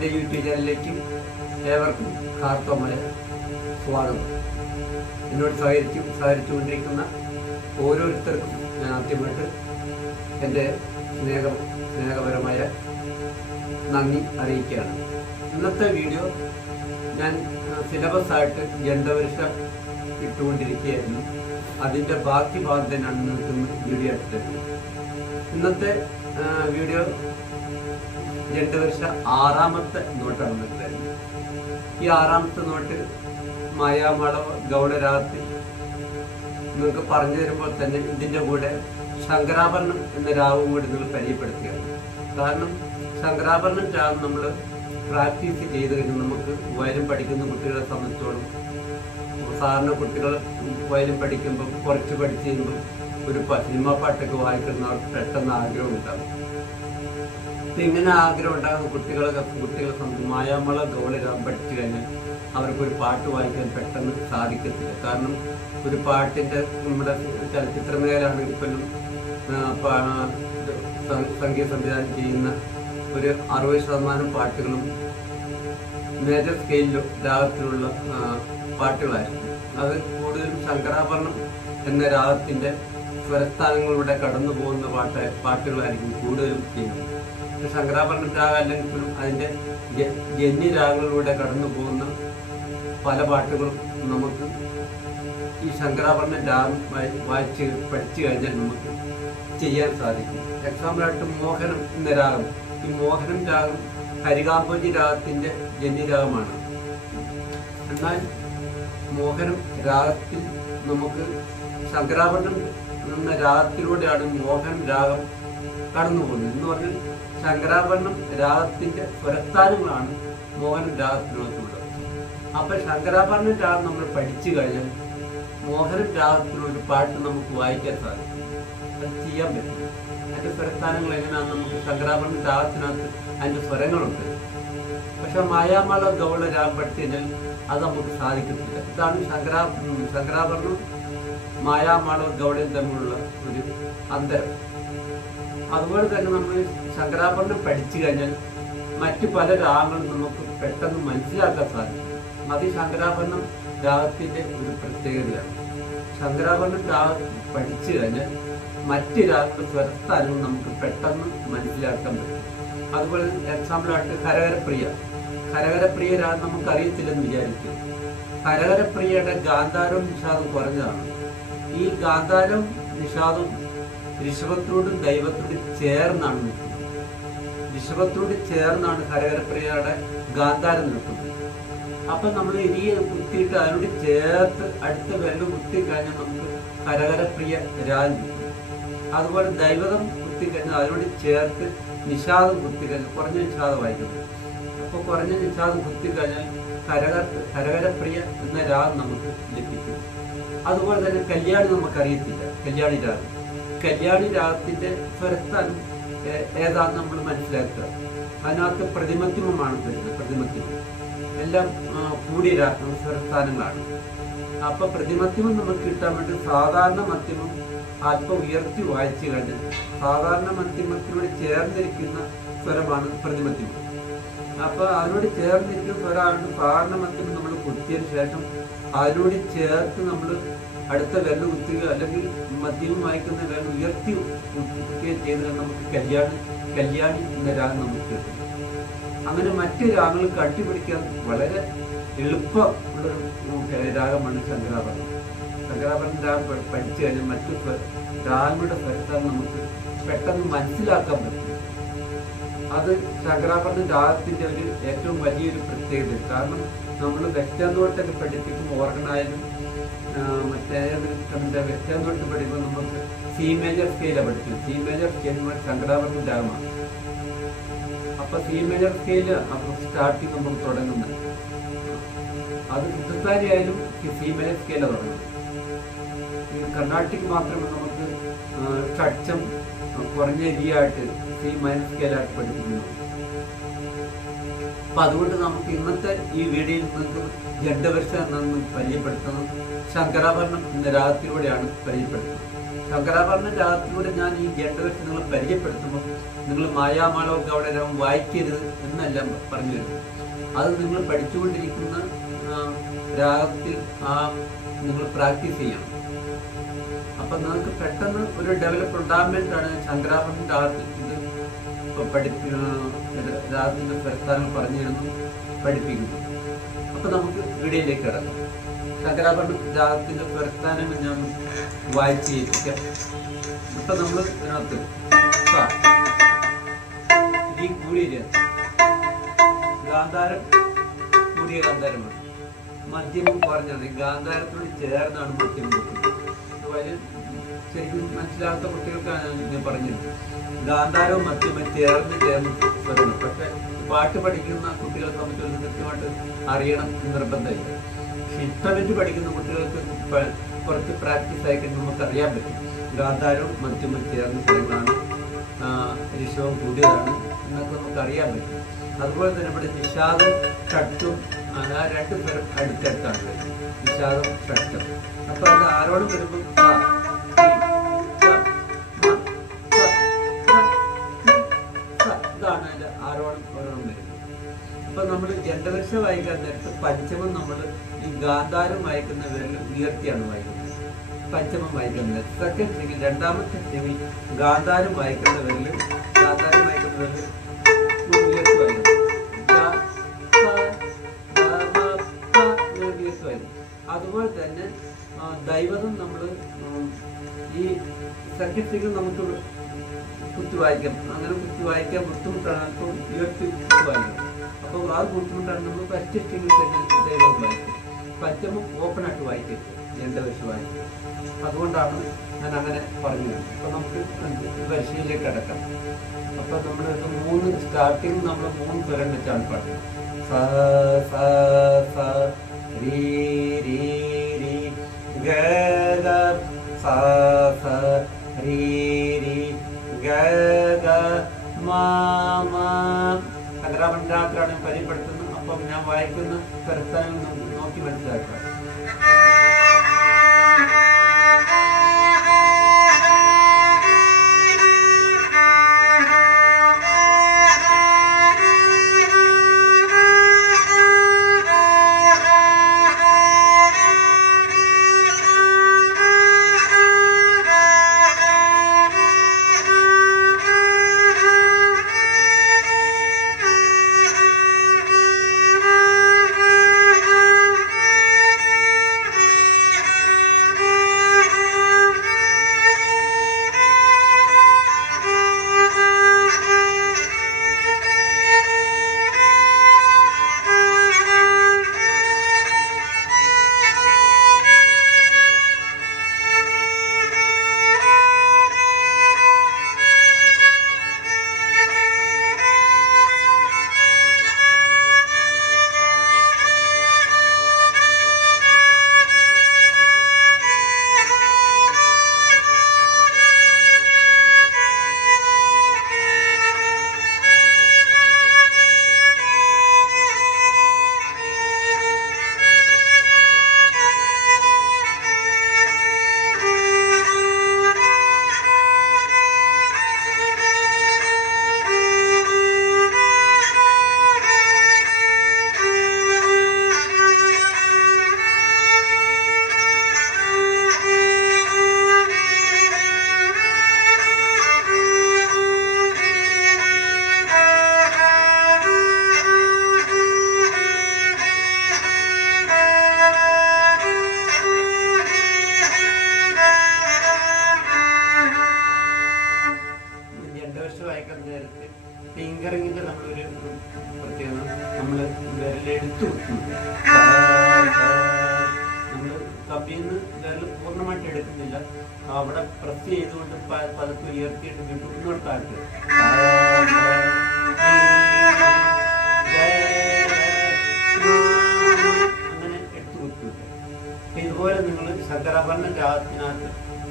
എന്റെ യൂട്യൂബ് ചാനലിലേക്ക് ഏവർക്കും ഹാർത്തമായ സ്വാഗതം. എന്നോട് സഹകരിച്ചും സഹകരിച്ചുകൊണ്ടിരിക്കുന്ന ഓരോരുത്തർക്കും ഞാൻ ആദ്യമായിട്ട് എന്റെ സ്നേഹം സ്നേഹപരമായ നന്ദി അറിയിക്കുകയാണ്. ഇന്നത്തെ വീഡിയോ ഞാൻ സിലബസ് ആയിട്ട് ജണ്ടപരീക്ഷ ഇട്ടുകൊണ്ടിരിക്കുകയായിരുന്നു. അതിന്റെ ബാക്കി ഭാഗം തന്നെയാണ് നിങ്ങൾക്ക് ഇന്ന് വീഡിയോ എടുത്തത് ഇന്നത്തെ വീഡിയോ ജണ്ടപരീക്ഷ ആറാമത്തെ നോട്ടാണ് നിൽക്കുന്നത് ഈ ആറാമത്തെ നോട്ട് മായാമളവ് ഗൗഡരാത്രി നിങ്ങൾക്ക് പറഞ്ഞു തരുമ്പോൾ തന്നെ ഇതിന്റെ കൂടെ ശങ്കരാഭരണം എന്ന രാവും കൂടി നിങ്ങൾ പരിചയപ്പെടുത്തുകയാണ്. കാരണം ശങ്കരാഭരണം രാവ് നമ്മൾ പ്രാക്ടീസ് ചെയ്ത് കഴിഞ്ഞാൽ നമുക്ക് വയലും പഠിക്കുന്ന കുട്ടികളെ സംബന്ധിച്ചോളം സാധാരണ കുട്ടികൾ വയലും പഠിക്കുമ്പോൾ കുറച്ച് പഠിച്ചു കഴിയുമ്പോൾ ഒരു സിനിമ പാട്ടൊക്കെ വായിക്കുന്നവർക്ക് പെട്ടെന്ന് ആഗ്രഹം ഉണ്ടാകും ഇങ്ങനെ ആഗ്രഹം ഉണ്ടാകുന്ന കുട്ടികളൊക്കെ കുട്ടികളെ സംബന്ധിച്ച് മായാമള ഗൗളരാം പഠിച്ചു കഴിഞ്ഞാൽ അവർക്ക് ഒരു പാട്ട് വായിക്കാൻ പെട്ടെന്ന് സാധിക്കത്തില്ല. കാരണം ഒരു പാട്ടിന്റെ നമ്മുടെ ചലച്ചിത്ര മേഖലയാണെങ്കിൽ പോലും സംഗീത സംവിധാനം ചെയ്യുന്ന ഒരു അറുപത് ശതമാനം പാട്ടുകളും മേജർ സ്കെയിലിലും രാഗത്തിലുള്ള പാട്ടുകളായിരുന്നു അത് കൂടുതലും ശങ്കരാഭരണം എന്ന രാഗത്തിന്റെ സ്വരസ്ഥാനങ്ങളിലൂടെ കടന്നു പോകുന്ന പാട്ട് പാട്ടുകളായിരിക്കും കൂടുതലും ചെയ്യുന്നത് ശങ്കരാഭരണരാഗം ശങ്കരാഭരണം രാഗം അല്ലെങ്കിൽ അതിന്റെ അതിന്റെ ജ- ജന്യ രാഗങ്ങളിലൂടെ കടന്നു പോകുന്ന പല പാട്ടുകളും നമുക്ക് ഈ ശങ്കരാഭരണ രാഗം വായിച്ച് പഠിച്ചു കഴിഞ്ഞാൽ നമുക്ക് ചെയ്യാൻ സാധിക്കും. എക്സാമ്പിളായിട്ട് മോഹനം എന്ന രാഗം. ഈ മോഹനം രാഗം ഹരികാംബോജി രാഗത്തിന്റെ ജന്യരാഗമാണ് എന്നാൽ മോഹനം രാഗത്തിൽ നമുക്ക് ശങ്കരാഭരണം എന്ന രാഗത്തിലൂടെയാണ് മോഹൻ രാഗം കടന്നു പോകുന്നത് എന്ന് പറഞ്ഞാൽ ശങ്കരാഭരണം രാഗത്തിന്റെ സ്വരസ്ഥാനങ്ങളാണ് മോഹൻ രാഗത്തിനകത്തുള്ളത് അപ്പൊ ശങ്കരാഭരണ രാഗം നമ്മൾ പഠിച്ചു കഴിഞ്ഞാൽ മോഹനം രാഗത്തിലുള്ള ഒരു പാട്ട് നമുക്ക് വായിക്കാൻ സാധിക്കും. അത് ചെയ്യാൻ പറ്റും. അതിന്റെ സ്വരസ്ഥാനങ്ങൾ എങ്ങനെയാണ് നമുക്ക് ശങ്കരാഭരണ രാഗത്തിനകത്ത് അതിന്റെ സ്വരങ്ങളുണ്ട്. പക്ഷെ മായാമാല ഗൗള രാഗം പഠിച്ചു കഴിഞ്ഞാൽ അത് നമുക്ക് സാധിക്കുന്നില്ല. ഇതാണ് ശങ്കരാ ശങ്കരാഭരണം മായാമാണ് ഗൗഡയും തമ്മിലുള്ള ഒരു അന്തരം. അതുപോലെ തന്നെ നമ്മൾ ശങ്കരാഭരണം പഠിച്ചു കഴിഞ്ഞാൽ മറ്റു പല രാഗങ്ങളും നമുക്ക് പെട്ടെന്ന് മനസ്സിലാക്കാൻ സാധിക്കും. അത് ശങ്കരാഭരണം രാഗത്തിന്റെ ഒരു പ്രത്യേകതയാണ്. ശങ്കരാഭരണം രാഗം പഠിച്ചു കഴിഞ്ഞാൽ മറ്റ് രാഗത്തെ സ്വരസ്ഥാനവും നമുക്ക് പെട്ടെന്ന് മനസ്സിലാക്കാൻ പറ്റും. അതുപോലെ എക്സാമ്പിളായിട്ട് ഹരഹരപ്രിയ. ഹരഹരപ്രിയ രാഗം നമുക്ക് അറിയത്തില്ലെന്ന് വിചാരിക്കും. ഹരഹരപ്രിയയുടെ ഗാന്ധാരവും നിഷാദും കുറഞ്ഞതാണ്. ഈ ഗാന്ധാരവും നിഷാദും ഋഷഭത്തോടും ദൈവത്തോടും ചേർന്നാണ് നിൽക്കുന്നത്. ഋഷഭത്തോട് ചേർന്നാണ് ഹരഹരപ്രിയയുടെ ഗാന്ധാരം നിൽക്കുന്നത്. അപ്പൊ നമ്മൾ ഇനി കുത്തിയിട്ട് അതിനോട് ചേർത്ത് അടുത്ത വിരൽ കുത്തി കഴിഞ്ഞാൽ നമുക്ക് ഹരഹരപ്രിയ രാജ് അതുപോലെ ദൈവതം കുത്തിക്കഴിഞ്ഞാൽ അതിനോട് ചേർത്ത് നിഷാദം കുത്തിക്കഴിഞ്ഞാൽ കുറഞ്ഞ നിഷാദം വായിക്കുന്നു അപ്പൊ കുറഞ്ഞ നിശാദ് ഭക്തി കഴിഞ്ഞാൽ ഹരഹര കരകരപ്രിയ എന്ന രാഗം നമുക്ക് ലഭിക്കും. അതുപോലെ തന്നെ കല്യാണി നമുക്കറിയത്തില്ല. കല്യാണി രാഗം. കല്യാണി രാഗത്തിന്റെ ഏ- ഏതാന്ന് നമ്മൾ മനസ്സിലാക്കുക? അതിനകത്ത് പ്രതിമത്വമാണ് വരുന്നത്. പ്രതിമത്വം എല്ലാം കൂടിയ രാഗം സ്വരസ്ഥാനങ്ങളാണ്. അപ്പൊ പ്രതിമത്യമം നമുക്ക് കിട്ടാൻ വേണ്ടി സാധാരണ മധ്യമം അല്പം ഉയർത്തി വായിച്ചു കഴിഞ്ഞാൽ സാധാരണ മധ്യമത്തിനോട് ചേർന്നിരിക്കുന്ന സ്വരമാണ് പ്രതിമത്തിമം അപ്പൊ അതിനോട് ചേർന്നിരിക്കുന്ന ഒരാളുടെ പാർലമെന്റിൽ നമ്മൾ കുത്തിയതിനു ശേഷം അതിനോട് ചേർത്ത് നമ്മൾ അടുത്ത വിരൽ കുത്തുക അല്ലെങ്കിൽ മദ്യം വായിക്കുന്ന വിരൽ ഉയർത്തി കുത്തുകയും ചെയ്താൽ നമുക്ക് കല്യാണം കല്യാണി എന്ന രാഗം നമുക്ക് കിട്ടും. അങ്ങനെ മറ്റു രാഗങ്ങൾ കട്ടിപിടിക്കാൻ വളരെ എളുപ്പമുള്ളൊരു രാഗമാണ് ശങ്കരാഭരണം. ശങ്കരാഭരണ രാഗം പഠിച്ചു കഴിഞ്ഞാൽ മറ്റു രാഗങ്ങളുടെ ഫലത്താൽ നമുക്ക് പെട്ടെന്ന് മനസ്സിലാക്കാൻ പറ്റും. അത് ശങ്കരാഭരണ രാഗത്തിന്റെ ഒരു ഏറ്റവും വലിയൊരു പ്രത്യേകത. കാരണം നമ്മൾ വ്യക്താന്തോട്ടൊക്കെ പഠിപ്പിക്കും ഓർഗനായാലും മറ്റേ നമ്മുടെ വ്യക്താന്തോട്ട് പഠിക്കുമ്പോൾ നമുക്ക് സി മേജർ സ്കെയിലാണ് പഠിക്കും സി മേജർ സ്കെയിൽ ശങ്കരാഭരണ രാഗമാണ് അപ്പൊ സി മേജർ സ്കെയിൽ അപ്പൊ സ്റ്റാർട്ടിങ് നമ്മൾ തുടങ്ങുന്നത്. അത് ഹിന്ദുസ്ഥാനി ആയാലും സി മേജർ സ്കെയിലാണ് തുടങ്ങുന്നത്. കർണാട്ടിക് മാത്രമേ നമുക്ക് ഷഡ്ജം കുറഞ്ഞ രീതിയായിട്ട് സി മൈനസ് സ്കെയിലായിട്ട് പഠിപ്പിക്കുന്നു അപ്പൊ അതുകൊണ്ട് നമുക്ക് ഇന്നത്തെ ഈ വീഡിയോയിൽ നിങ്ങൾക്ക് ജഡ്ഡവർഷ എന്നു പരിചയപ്പെടുത്തുന്നത് ശങ്കരാഭരണം എന്ന രാഗത്തിലൂടെയാണ് പരിചയപ്പെടുത്തുന്നത് ശങ്കരാഭരണ രാഗത്തിലൂടെ ഞാൻ ഈ ജഡ്ഡവർഷ നിങ്ങൾ പരിചയപ്പെടുത്തുമ്പോൾ നിങ്ങൾ മായാമാളവും ഗൗഡരവും വായിക്കരുത് എന്നല്ല പറഞ്ഞു വരുന്നത്. അത് നിങ്ങൾ പഠിച്ചുകൊണ്ടിരിക്കുന്ന രാഗത്തിൽ ആ നിങ്ങൾ പ്രാക്ടീസ് ചെയ്യണം. അപ്പൊ നമുക്ക് പെട്ടെന്ന് ഒരു ഡെവലപ്പ് ഉണ്ടാകാൻ വേണ്ടിയിട്ടാണ് ശങ്കരാഭരണ രാഗത്തിൽ ഇത് പഠിപ്പി രാഗത്തിന്റെ പ്രസ്ഥാനങ്ങൾ പറഞ്ഞു തരുന്നു പഠിപ്പിക്കുന്നു. അപ്പൊ നമുക്ക് വീഡിയോയിലേക്ക് കിടക്കാം. ശങ്കരാഭരണ രാഗത്തിന്റെ പ്രസ്ഥാനങ്ങൾ ഞാൻ വായിച്ച് ഏൽപ്പിക്കാം ഇപ്പൊ നമ്മൾ ഇതിനകത്ത് ഈ കൂടിയ ഗാന്ധാരം കൂടിയ ഗാന്ധാരമാണ്. മദ്യമം കുറഞ്ഞത് ഗാന്ധാരത്തോട് ചേർന്നാണ് മദ്യം വലിയ ശരിക്കും മനസ്സിലാത്ത കുട്ടികൾക്കാണ് ഞാൻ പറഞ്ഞത്. ഗാന്ധാരവും മറ്റും ചേർന്ന് ചേർന്ന് വരുന്നു പക്ഷെ പാട്ട് പഠിക്കുന്ന കുട്ടികളെ സംബന്ധിച്ച് കൃത്യമായിട്ട് അറിയണം നിർബന്ധമില്ല. ഇൻസ്ട്രമെന്റ് പഠിക്കുന്ന കുട്ടികൾക്ക് കുറച്ച് പ്രാക്ടീസ് ആയി കഴിഞ്ഞാൽ നമുക്ക് അറിയാൻ പറ്റും. ഗാന്ധാരവും മറ്റും ചേർന്ന സ്ഥലങ്ങളാണ് ഋഷവും കൂടിയതാണ് എന്നൊക്കെ നമുക്ക് അറിയാൻ പറ്റും. അതുപോലെ തന്നെ ഇവിടെ നിഷാദം ഷട്ടും ആ രണ്ട് പേരും അടുത്തടുത്താണ് നിഷാദം ഷട്ടും. അപ്പോൾ അത് ആരോടും വരുമ്പോൾ ജണ്ടവൃക്ഷ വായിക്കാൻ നേരത്ത് പഞ്ചമം നമ്മൾ ഈ ഗാന്ധാരം വായിക്കുന്ന വിരലും ഉയർത്തിയാണ് വായിക്കുന്നത്. പഞ്ചമം വായിക്കുന്നത്. നേരത്ത് സെക്കൻഡ് സ്ട്രിങ്ങിൽ രണ്ടാമത്തെ സ്ട്രിങ്ങിൽ ഗാന്ധാരം വായിക്കുന്ന വിരലും ഗാന്ധാരം വായിക്കുന്ന വിരൽ അതുപോലെ തന്നെ ദൈവതം നമ്മൾ ഈ സ്ട്രിങ്ങിൽ നമുക്ക് കുത്തി വായിക്കാം അങ്ങനെ കുത്തി വായിക്കാൻ ബുദ്ധിമുട്ടാണ് അല്പം ഉയർത്തി കുത്തി വായിക്കും അപ്പോൾ ആ ബുദ്ധിമുട്ടാണ് നമ്മൾ ഫസ്റ്റ് തന്നെ ദൈവം വായിക്കും. പറ്റുമ്പോൾ ഓപ്പൺ ആയിട്ട് വായിക്കരുത് എന്റെ വർഷം വായിക്കും അതുകൊണ്ടാണ് ഞാൻ അങ്ങനെ പറഞ്ഞത്. അപ്പോൾ നമുക്ക് പരിശീലിലേക്ക് കിടക്കാം. അപ്പോൾ നമ്മൾ മൂന്ന് സ്റ്റാർട്ടിങ് നമ്മൾ മൂന്ന് സ്വരം വെച്ചാണ് പാടുന്നത്. സ സ സ രീ രീ മ അപ്പം ഞാൻ വായിക്കുന്ന സ്ഥലസ്ഥാനങ്ങൾ നോക്കി മനസ്സിലാക്കുക.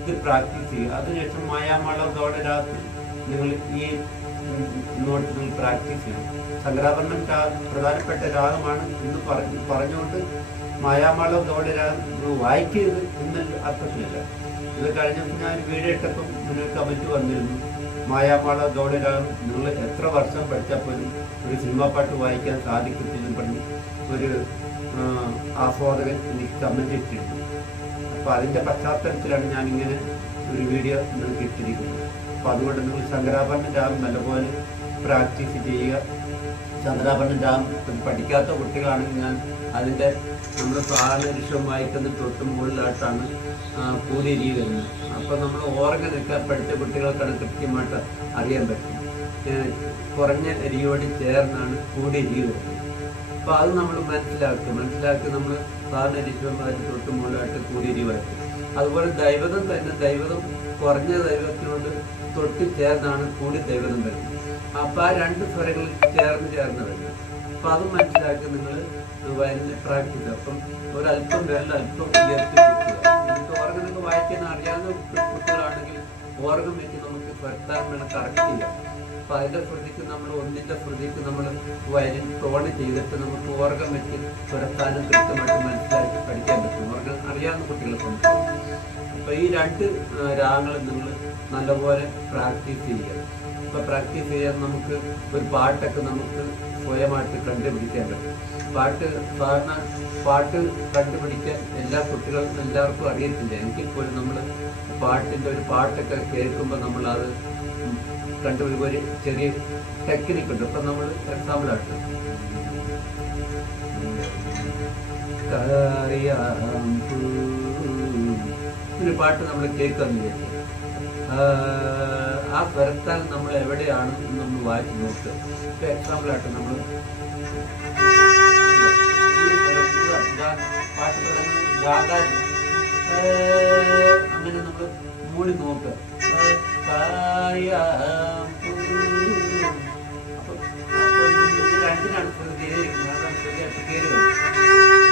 ഇത് പ്രാക്ടീസ് ചെയ്യുക. അതിനുശേഷം മായാമള രാത്രി നിങ്ങൾ ഈ നോട്ട് നിങ്ങൾ പ്രാക്ടീസ് ചെയ്യണം. ശങ്കരാഭരണം പ്രധാനപ്പെട്ട രാഗമാണ് എന്ന് പറഞ്ഞു പറഞ്ഞുകൊണ്ട് മായാമള രാഗം വായിക്കരുത് എന്ന അർത്ഥത്തിലല്ല ഇത് കഴിഞ്ഞ ഞാൻ വീഡിയോ ഇട്ടപ്പം ഒരു കമന്റ് വന്നിരുന്നു. മായാമാള രാഗം നിങ്ങൾ എത്ര വർഷം പഠിച്ചാൽ പോലും ഒരു സിനിമാ പാട്ട് വായിക്കാൻ സാധിക്കത്തില്ലെന്ന് പറഞ്ഞ് ഒരു ആസ്വാദകൻ എനിക്ക് കമന്റ് ഇട്ടിട്ടുണ്ട് അപ്പോൾ അതിന്റെ പശ്ചാത്തലത്തിലാണ് ഞാനിങ്ങനെ ഒരു വീഡിയോ നിങ്ങൾക്ക് ഇട്ടിരിക്കുന്നത്. അപ്പോൾ അതുകൊണ്ട് നിങ്ങൾ ശങ്കരാഭരണ ഡാം നല്ലപോലെ പ്രാക്ടീസ് ചെയ്യുക. ചന്ദ്രാഭരണ ഡാം പഠിക്കാത്ത കുട്ടികളാണെങ്കിൽ ഞാൻ അതിന്റെ നമ്മൾ സാധാരണ വിഷയം വായിക്കുന്ന തൊട്ട് മുകളിലായിട്ടാണ് കൂടി രീതി വരുന്നത് അപ്പോൾ നമ്മൾ ഓർഗനൊക്കെ പഠിച്ച കുട്ടികൾക്കാണ് കൃത്യമായിട്ട് അറിയാൻ പറ്റും കുറഞ്ഞ എരിയോട് ചേർന്നാണ് കൂടിയ രീതി വരുന്നത് അപ്പോൾ അത് നമ്മൾ മനസ്സിലാക്കുക. മനസ്സിലാക്കി നമ്മൾ സാധാരണ ഋഷിവന്മാരും തൊട്ട് മുകളിലായിട്ട് കൂടിയ രീതി വരയ്ക്കും അതുപോലെ ദൈവതം തന്നെ ദൈവതം കുറഞ്ഞ ദൈവത്തിനോട് തൊട്ട് ചേർന്നാണ് കൂടി ദൈവതം വരുന്നത്. അപ്പോൾ ആ രണ്ട് സ്വരങ്ങൾ ചേർന്ന് ചേർന്ന് വരുന്നത്. അപ്പോൾ അത് മനസ്സിലാക്കി നിങ്ങൾ വരുന്ന പ്രാക്ടീസ്. അപ്പം ഒരല്പം വിരൽ അല്പം ഉയർത്തി വെക്കുക നമുക്ക് ഓർഗനൊക്കെ വായിക്കാൻ അറിയാവുന്ന കുട്ടികളാണെങ്കിൽ ഓർഗൻ വെച്ച് നമുക്ക് വരുത്താൻ വേണം. കറക്റ്റ് ചെയ്യാം അപ്പൊ അതിന്റെ ശ്രുതിക്ക് നമ്മൾ ഒന്നിന്റെ ശ്രുതിക്ക് നമ്മൾ വയലിൻ ടോൺ ചെയ്തിട്ട് നമുക്ക് ഓർഗൻ വെച്ച് തുരത്താനും കൃത്യമായിട്ട് മനസ്സിലാക്കി പഠിക്കാൻ പറ്റും. ഓർഗൻ അറിയാവുന്ന കുട്ടികളെ സംബന്ധിച്ച് അപ്പൊ ഈ രണ്ട് രാഗങ്ങളും നിങ്ങൾ നല്ലപോലെ പ്രാക്ടീസ് ചെയ്യുക. ഇപ്പൊ പ്രാക്ടീസ് ചെയ്യാൻ നമുക്ക് ഒരു പാട്ടൊക്കെ നമുക്ക് സ്വയമായിട്ട് കണ്ടുപിടിക്കാൻ പറ്റും. പാട്ട് സാധാരണ പാട്ട് കണ്ടുപിടിക്കാൻ എല്ലാ കുട്ടികൾക്കും എല്ലാവർക്കും അറിയത്തില്ല. പോലും നമ്മൾ പാട്ടിന്റെ ഒരു പാട്ടൊക്കെ കേൾക്കുമ്പോൾ നമ്മൾ അത് കണ്ടുപിടിക്കുക ഒരു ചെറിയ ടെക്നിക്ക് ഉണ്ട്. ഇപ്പം നമ്മൾ എക്സാമ്പിൾ പൂ. ഒരു പാട്ട് നമ്മൾ കേൾക്കാൻ വിചാരിക്കും. ആ സ്വരത്താൽ നമ്മൾ എവിടെയാണ് എന്ന് നമ്മൾ വായിച്ച് നോക്കുക ഇപ്പൊ എക്സാമ്പിൾ ആയിട്ട് നമ്മൾ പാട്ട് തുടങ്ങി ഗാന്ധാരി അങ്ങനെ നമ്മൾ മൂളി നോക്കുക അപ്പൊ രണ്ടിനാണ് കയറി വരുന്നത്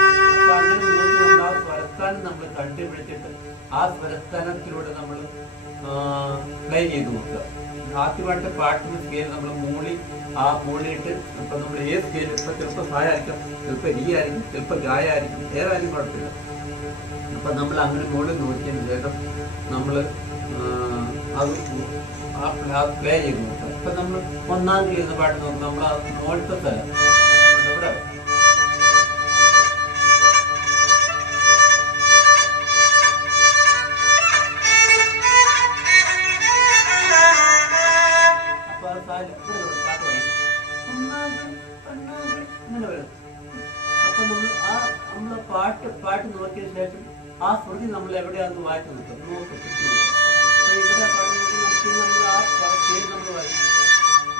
സ്വരസ്ഥാനം നമ്മൾ കണ്ടുപിടിച്ചിട്ട് ആ സ്വരസ്ഥാനത്തിലൂടെ നമ്മൾ പ്ലേ ചെയ്ത് നോക്കുക. ആദ്യമായിട്ട് പാട്ടിന് സ്കെയിൽ നമ്മൾ മൂളി ആ മൂളിയിട്ട് ഇപ്പൊ നമ്മൾ ഏത് സ്കെയിൽ ഇപ്പൊ ചിലപ്പോൾ സായായിരിക്കും ചിലപ്പോൾ രീ ആയിരിക്കും ചിലപ്പോൾ ഗായ ആയിരിക്കും ഏതായാലും കുഴപ്പമില്ല. അപ്പൊ നമ്മൾ അങ്ങനെ മൂളി നോക്കിയതിന് ശേഷം നമ്മൾ അത് ആ പ്ലേ ചെയ്ത് നോക്കുക. ഇപ്പൊ നമ്മൾ ഒന്നാം തീയതി പാട്ട് നോക്കുമ്പോൾ നമ്മൾ ആ മോളത്തെ സ്ഥലം ഇവിടെ പാട്ട് പാട്ട് നോക്കിയ ശേഷം ആ ശ്രുതി നമ്മൾ എവിടെയാണെന്ന് വായിച്ചു നോക്കും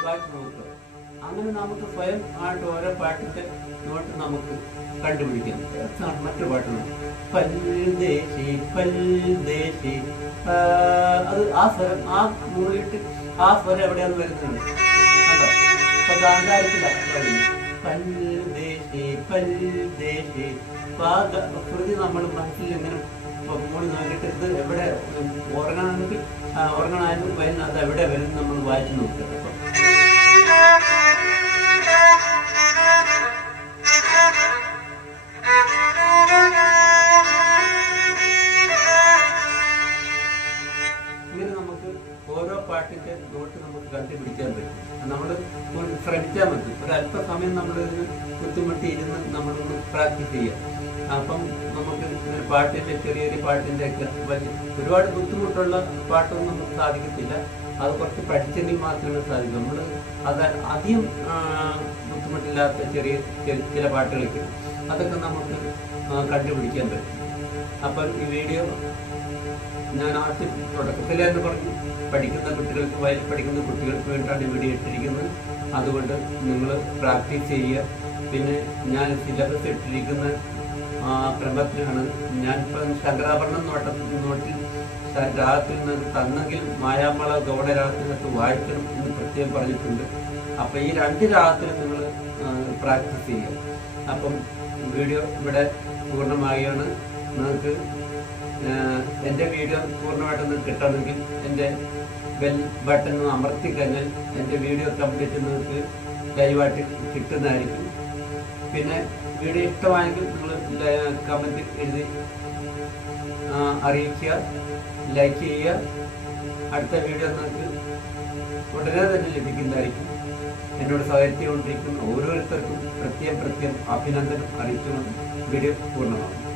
വായിച്ചു നോക്കുക അങ്ങനെ നമുക്ക് സ്വയം ആയിട്ട് ഓരോ പാട്ടിന്റെ നോട്ട് നമുക്ക് കണ്ടുപിടിക്കാം. മറ്റു പാട്ടാണ് പൽദേശി പൽദേശി അത് ആ സ്വരം ആ മുറിയിട്ട് ആ സ്വരം എവിടെയാണ് വരുന്നത് കണ്ടോ? അപ്പൊ ഗാന്ധാരത്തിലാണ് ഗ- നമ്മൾ മനസ്സിൽ ഇങ്ങനെ മൂളി നോക്കിയിട്ട് എവിടെ ഉറങ്ങണമെങ്കിൽ ഉറങ്ങണമായിരുന്നു വരുന്ന അത് എവിടെ വരും നമ്മൾ വായിച്ചു നോക്കുക. ഇങ്ങനെ നമുക്ക് ഓരോ പാട്ടിന്റെ നോട്ട് നമുക്ക് കണ്ടുപിടിക്കാൻ പറ്റും. നമ്മൾ ശ്രമിച്ചാൽ മതി. ഒരു അല്പസമയം നമ്മൾ ബുദ്ധിമുട്ടി ഇരുന്ന് നമ്മളൊന്ന് പ്രാക്ടീസ് ചെയ്യാം. അപ്പം നമുക്ക് ഒരു പാട്ടിന്റെ ചെറിയൊരു പാട്ടിന്റെ ഒക്കെ വലിയ ഒരുപാട് ബുദ്ധിമുട്ടുള്ള പാട്ടൊന്നും നമുക്ക് സാധിക്കത്തില്ല. അത് കുറച്ച് പഠിച്ചെങ്കിൽ മാത്രമേ സാധിക്കൂ. നമ്മൾ അത് അധികം ബുദ്ധിമുട്ടില്ലാത്ത ചെറിയ ചില പാട്ടുകളൊക്കെ അതൊക്കെ നമുക്ക് കണ്ടുപിടിക്കാൻ പറ്റും. അപ്പം ഈ വീഡിയോ ഞാൻ ആദ്യം തുടക്കത്തിൽ എന്ന് പറഞ്ഞു. പഠിക്കുന്ന കുട്ടികൾക്ക് വയലിൽ പഠിക്കുന്ന കുട്ടികൾക്ക് വേണ്ടിയിട്ടാണ് ഇവിടെ ഇട്ടിരിക്കുന്നത്. അതുകൊണ്ട് നിങ്ങൾ പ്രാക്ടീസ് ചെയ്യുക. പിന്നെ ഞാൻ സിലബസ് ഇട്ടിരിക്കുന്ന ക്രമത്തിലാണ് ഞാനിപ്പം ശങ്കരാഭരണം നോട്ട നോട്ടിൽ രാഗത്തിൽ നിന്ന് തന്നെങ്കിൽ മായാമള ഗൗഡരാഗത്തിനകത്ത് വായിക്കണം എന്ന് പ്രത്യേകം പറഞ്ഞിട്ടുണ്ട്. അപ്പം ഈ രണ്ട് രാഗത്തിൽ നിങ്ങൾ പ്രാക്ടീസ് ചെയ്യുക. അപ്പം വീഡിയോ ഇവിടെ പൂർണമായാണ്. നിങ്ങൾക്ക് എന്റെ വീഡിയോ പൂർണമായിട്ടൊന്ന് കിട്ടണമെങ്കിൽ എന്റെ ബെൽ ബട്ടൺ അമർത്തി കഴിഞ്ഞാൽ എന്റെ വീഡിയോ കംപ്ലീറ്റ് നിങ്ങൾക്ക് ലൈവായിട്ട് കിട്ടുന്നതായിരിക്കും. പിന്നെ വീഡിയോ ഇഷ്ടമായെങ്കിൽ നിങ്ങൾ കമന്റ് എഴുതി അറിയിക്കുക ലൈക്ക് ചെയ്യുക. അടുത്ത വീഡിയോ നിങ്ങൾക്ക് ഉടനെ തന്നെ ലഭിക്കുന്നതായിരിക്കും. എന്നോട് സഹകരിച്ചുകൊണ്ടിരിക്കുന്ന ഓരോരുത്തർക്കും പ്രത്യേകം പ്രത്യേകം അഭിനന്ദനം അറിയിച്ചുകൊണ്ട് വീഡിയോ പൂർണമാകും